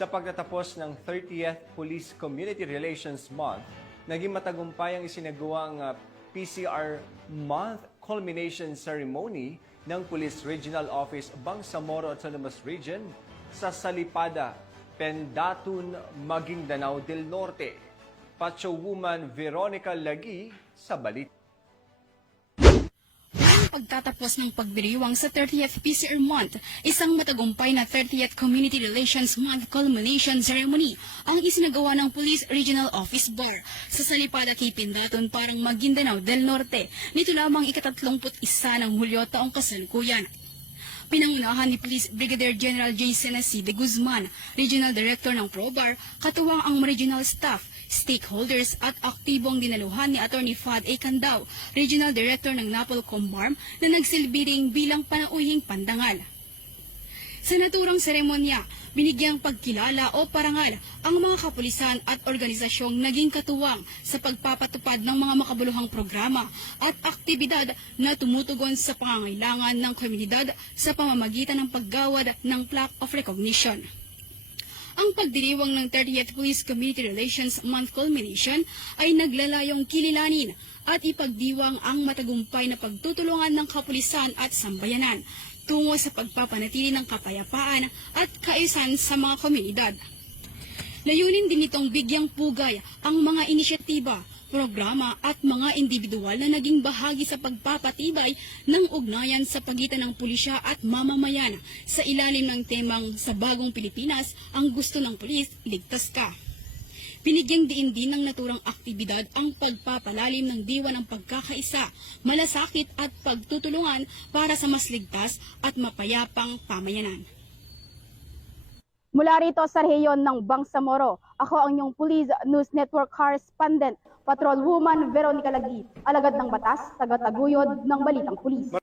Sa pagtatapos ng 30th Police Community Relations Month, naging matagumpay ang isinagawang PCR Month Culmination Ceremony ng Police Regional Office Bangsamoro Autonomous Region sa Salipada, Pendatun, Maguindanao del Norte. Pacho Woman Veronica Lagi sa balita. Pagtatapos ng pagdiriwang sa 30th PCR Month, isang matagumpay na 30th Community Relations Month Culmination Ceremony ang isinagawa ng Police Regional Office Bar sa Salipada kay Pendatun, parang Maguindanao del Norte, nito lamang ika-31 ng Hulyo taong kasalukuyan. Pinangunahan ni Police Brigadier General J. Senasi de Guzman, Regional Director ng ProBar, katuwang ang regional staff, stakeholders at aktibong dinaluhan ni Attorney Fad A. Candao, Regional Director ng Napolcom BARM na nagsilbing bilang panauhing pandangal. Sa naturang seremonya, binigyang pagkilala o parangal ang mga kapulisan at organisasyong naging katuwang sa pagpapatupad ng mga makabuluhang programa at aktibidad na tumutugon sa pangangailangan ng komunidad sa pamamagitan ng paggawad ng Plaque of Recognition. Ang pagdiriwang ng 30th Police Community Relations Month Culmination ay naglalayong kililanin at ipagdiwang ang matagumpay na pagtutulungan ng kapulisan at sambayanan tungo sa pagpapanatili ng kapayapaan at kaayusan sa mga komunidad. Layunin din itong bigyang pugay ang mga inisyatiba, programa at mga individual na naging bahagi sa pagpapatibay ng ugnayan sa pagitan ng pulisya at mamamayan sa ilalim ng temang sa bagong Pilipinas, ang gusto ng pulis, ligtas ka. Binigyang diin din ng naturang aktibidad ang pagpapalalim ng diwa ng pagkakaisa, malasakit at pagtutulungan para sa mas ligtas at mapayapang pamayanan. Mula rito sa rehiyon ng Bangsamoro, ako ang inyong Police News Network Correspondent, Patrol Woman Veronica Lagi, alagad ng batas, tagataguyod ng Balitang Pulis.